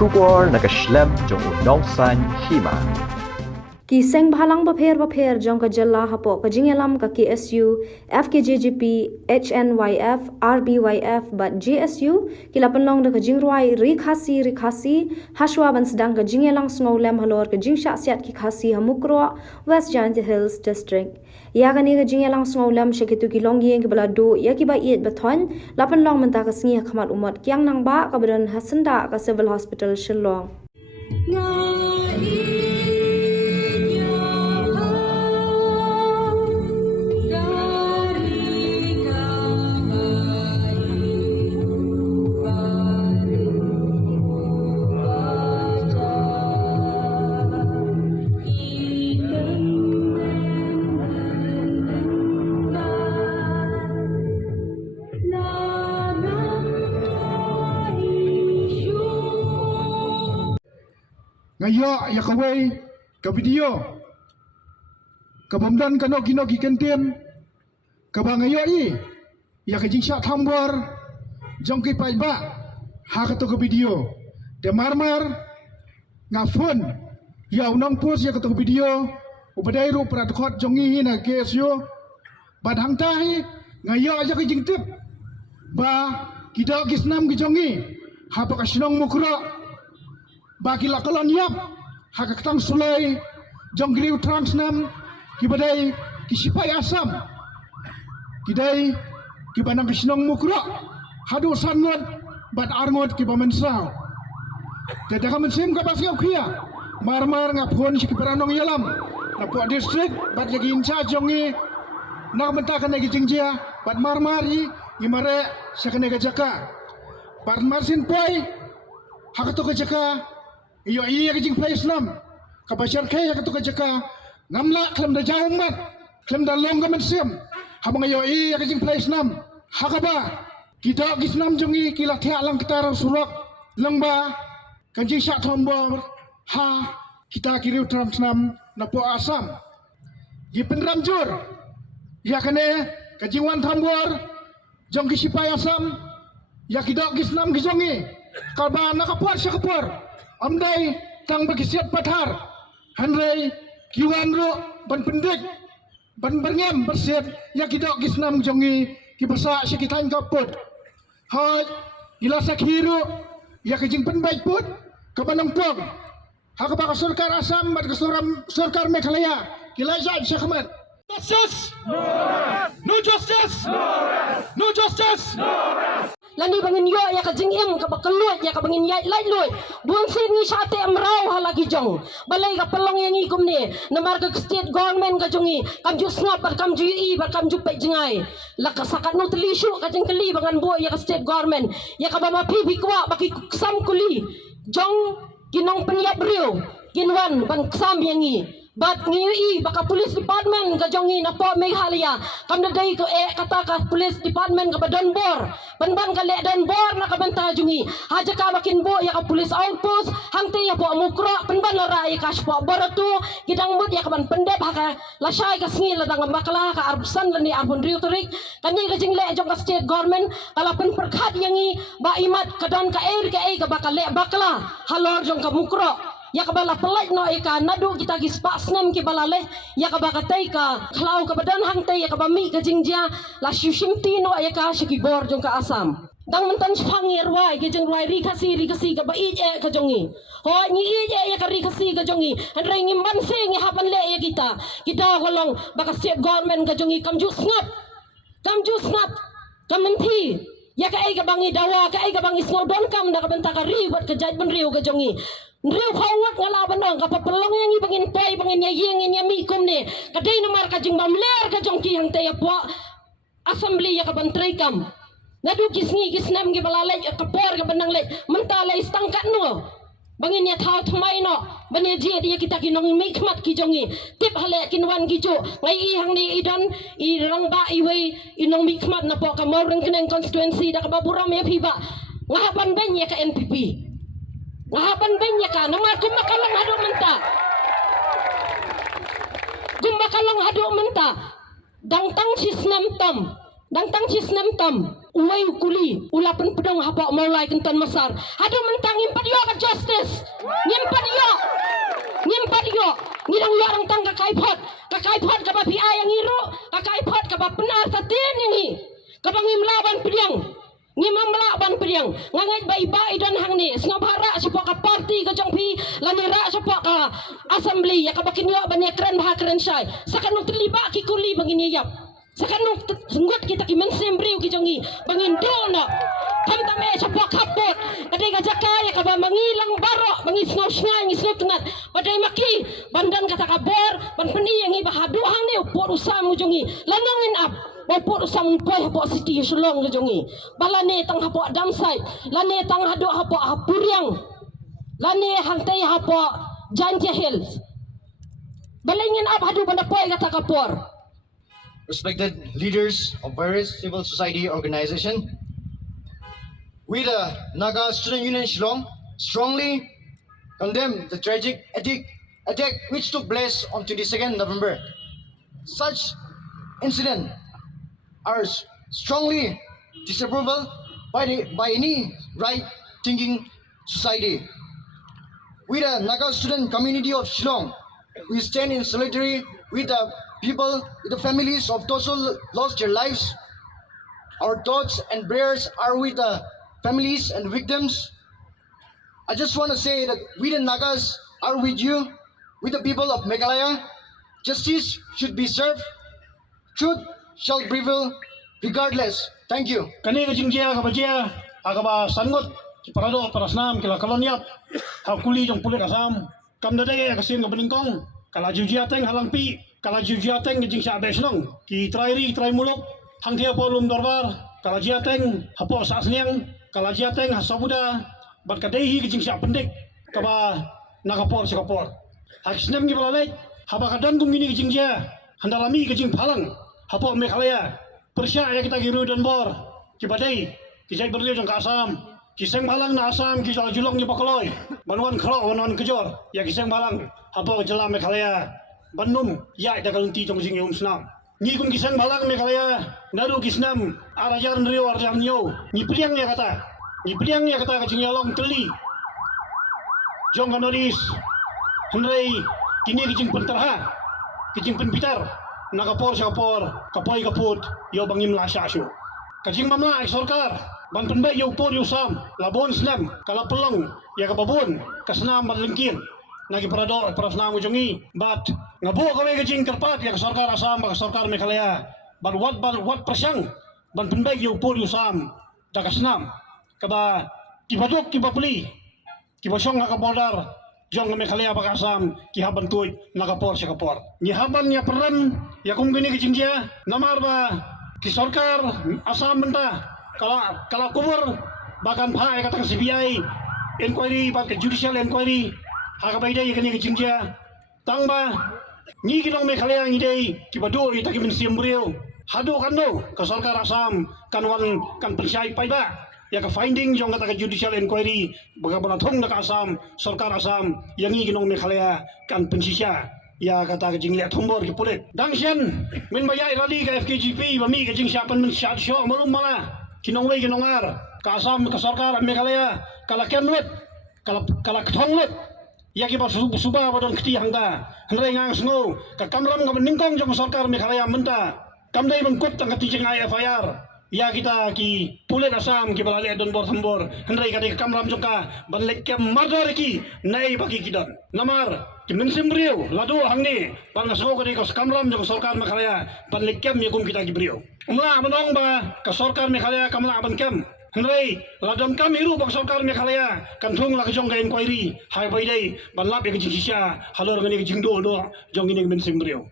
Shubor nakaslem jong unongsan hima. Ki seng bhalang bapher jong ka jalla hapo ka jingelam ka KSU, FKJGP, HNYF, RBYF but GSU kila penong da ka jingrwai rikhasi hashwa ban sedang ka jingelang snowlem halor ka jingsha siat ki khasi hamukro West Giant Hills District. Ya ka ni ka jingelang snowlem syakitu ki longyeng ki balado ya ki ba iet bathon lapan long menta ka sngi khamat umat kyang nang ba ka badan hasenda ka civil hospital Shillong. Ngayo ya kawai ka video ka bamdan kano kino gikantian ka ba ngayo ya ka jingsha thambor jong ki pai ba ha ka to ka video de marmar nga phone ya unang post ya ka to video ubadai ru prat khot jongi na KSU bad hang tai ngayo aja ka jingtip ba kita kisnam ki jongi ha pa ka sinong mukro bagi lakolan yap hak ketang sulai jong griu transnam kibadai kisipai asam kidai kibanang kesinong mukro hadu sangot bat arngot kibamensau dadaka mensim ka basiau kia marmar ngapon si kibaranong yalam na po district bat yagi incha jongi na mentakan lagi jingjia bat marmari imare sakane gajaka bat marsin poi hak to gajaka iyo iya kajing place nam kabashar kaya katu kajaka namla klem da jauh mat klem da long gamen siam habang iyo iya kajing place nam hakaba kita gisnam jongi kila tia lang kita surak langba kanjing syak tombor ha kita kiriu trams nam napo asam di penram jur ya kane kajing wan tombor jong kisipai asam ya kita gisnam gijongi kalba nakapur syakapur amdai tang berkisiat pathar hanrei kiwan ro ban pendik ban berngem bersiat ya kidok gisnam jongi ki basa sekitan kaput ha ila sakhiru ya kijing penbaik put ke banang pong ha ka baka sarkar asam bat ke sarkar Meghalaya kilai jaj syahmat justice no justice no justice lani bangin yo ya ka jingim ka bakalut ya ka bangin yai lai loy buang sin ni sate amrau halagi jong balai ka pelong yang ikum ni namar ka state government ka jongi kam ju snap par kam ju i par kam ju pe jingai la ka sakat no telishu ka jing kali bangan bo ya ka state government ya ka ba mapi bikwa baki sam kuli jong kinong penyap riu kinwan ban ksam yang i bat ngiui baka police department ka jongi na po Meghalaya kam na dai ko kata ka police department ka badon bor ban ka le don bor na ka banta jongi haja ka makin bo ya ka police outpost hangte ya po mukro ban la rai ka po boratu kidang mut ya ka ban pendep ha la syai ka sngil la dang bakala ka arbusan la ni arbon riotorik kani ka jing le jong ka state government kala pen perkhat yangi ba imat ka don ka ka bakal le bakala halor jong ka mukro ya ka bala pelai no ika nadu kita gis pasnam ki balale ya ka bakatai ka khlau ka badan hangtai ya ka bami ka jingjia la shushimti no ya ka shiki bor jong ka asam dang mentan phangir wai ke jeng wai ri khasi ka ba ka jongi ho ni ya ka ri khasi ka jongi andre ngim ban se ngi hapan le ya kita golong baka state government ka jongi kam ju snap kam menti ya ka bangi dawa ka bangi snowdon kam da ka benta ka ri wat ka jaj ban riu ka jongi Riu khawat ngala banang ka papelong yang ibangin pai bangin yayeng yang mikum ni kadai namar ka jing bamler ka jong ki hang taya po assembly ya ka bantrai kam nadu kisngi kisnam gi balalai ka por ka banang lai mentalai stangkat no bangin ya thau thmai no bani je dia kita kinong mikmat ki jongi tip hale kinwan ki jo ngai i hang ni idan i rang ba i wei inong mikmat na po ka moreng keneng constituency da ka baburam ya piba ngahapan ben ya ka NPP ngahapan benya ka namar kumakalang hado menta dang tang sis nam tam uway kuli ulapan pedang hapok maulai kentan masar hadu mentang impat yo ka justice nyimpat yo ngirang yo orang tang kakaipot ka ba PI yang iru kakaipot ka ba penar tatin yangi ka ba ngimlaban pedang ngimamlaban pedang ngangait bai dan hang ni snobhara supok ka party ka jongpi lanira supok ka assembly ya ka bakin yo ban keren bah keren syai sakanung terlibat ki kuli bangin yap sakanung senggut kita ki mensembriu ki jongi bangin dona kam tame supok kapot kadai ka jakaya ka ba mangilang barok bangin snow sngai ngi snow tenat badai maki bandan kata kabor ban peni yang iba hadu hang ni upor usam jongi lanangin up bopor usam koi hapok siti sulong ke jongi balane tang hapok damsai lane tang hadu hapok hapuriang lane hantai hapok janja hills balingin up hadu banda poi kata kapor. Respected leaders of various civil society organizations, we the Naga Student Union Shillong strongly condemn the tragic attack which took place on 22nd November. Such incidents are strongly disapproval by any right-thinking society. We the Naga student community of Shillong, we stand in solidarity with the people, with the families of those who lost their lives. Our thoughts and prayers are with the families and victims. I just want to say that we the Nagas are with you, with the people of Meghalaya. Justice should be served. Truth shall prevail regardless. Thank you. Kani ka jingjia ka bajia agaba sangot ki parado parasnam kila koloniat hakuli jong pulik asam kam dadaya ka sim ka beningkong kala jujia teng halangpi kala jujia teng jing sa besnong ki trairi trai muluk hang thia polum dorbar kala jia teng hapo sa asniang kala jia teng hasabuda bat kadehi jing sa pendik kaba nakapor sikapor haksnem gi balalai haba kadan gum gini jingjia handalami jing phalang hapo Meghalaya persya ya kita giru dan bor ki badai ki jai berliu jong ka asam ki seng balang na asam ki julong ni bakoloi banwan khro wanwan kejor ya ki seng balang hapo jelam Meghalaya banum ya da kalunti jong jing yum snam ni kum ki seng balang Meghalaya naru ki snam arajar nrio arjam nyo ni priang ya kata ka jing yalong teli jong kanoris henrei kini ki jing penterha ki jing penpitar nakapor kapoi kaput yo bangim la syasyu kajing mamla eksorkar ban penbai yo por yo sam labon slam kala pelong ya kababun kasnam balengkin nagi parado parasnam ujongi bat ngabo kawe kajing kerpat ya sorkar asam ka sorkar Meghalaya ban wat persang ban penbai yo por yo sam da kasnam kaba kibadok kibapli kibasong nakabodar jong Meghalaya bakasam ki haban tuit nakapor sikapor ni haban ya peran ya kum gini kijingjia namar ba ki sorkar asam benta kala kubur bagan pha kata CBI inquiry ba ke judicial inquiry hakabai dai gini kijingjia tangba ni kinong Meghalaya ngidei ki bado ita ki mensiam brio hado kando ka sorkar asam kanwan kan persai paiba ya ka finding jong kata judicial inquiry bagaimana thong nak asam sarkar asam yang i ginong Meghalaya kan pensisya ya kata jing le thombor ki pulit dangsian min bayai rali ka FKGP bami ka jing siapan men syat syo malum mala kinong wei kinongar ka asam ka sarkar Meghalaya kala kenwet kala thonglet ya ki ba suba badon kti hangda hnrei ngang sngo ka kamram ka ningkong jong sarkar Meghalaya menta kamdai bangkut tang kati jing FIR ya kita ki pulen asam ki balale don bor thambor hendrai kadi kamram jongka banlek kem mardar ki nai bagi kidan namar ki mensim brio ladu hangni bang so kadi ko kamram jong sarkar Meghalaya banlek kem yakum kita ki brio umla manong ba ka sarkar Meghalaya kamla ban kem hendrai ladam kam hiru bang sarkar Meghalaya kan thung la jong ka inquiry hai bai dai banlap ya ki jisya halor ngani ki jingdo do jong ini mensim brio